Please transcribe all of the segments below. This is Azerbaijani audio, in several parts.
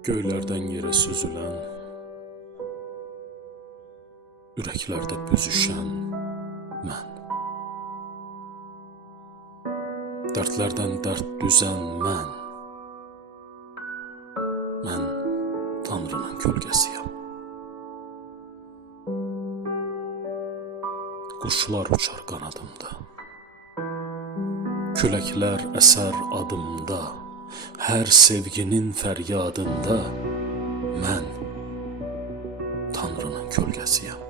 Göylərdən yerə süzülən, ürəklərdə büzüşən mən. Dərdlərdən dərd düzən mən. Mən Tanrının kölgəsiyəm. Quşlar uçar qanadımda, küləklər əsər adımda, hər sevginin fəryadında mən Tanrının kölgəsiyəm.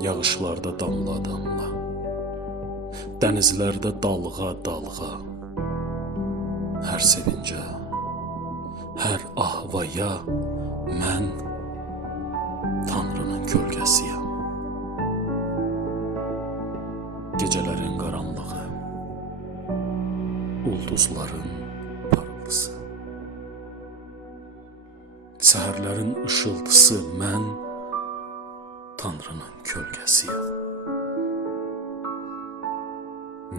Yağışlarda damla-damla, dənizlərdə dalğa-dalğa, hər sevincə, hər ahvaya mən Tanrının kölgəsiyəm. Gecələrin qaranlığı, ulduzların parıltısı, səhərlərin ışıltısı mən Tanrının kölgəsiyəm.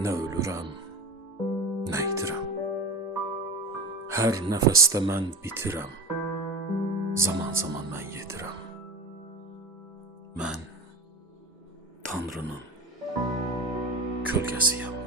Nə ölürəm, nə itirəm. Hər nəfəsdə mən bitirəm, zaman-zaman mən yedirəm. Mən Tanrının kölgəsiyəm.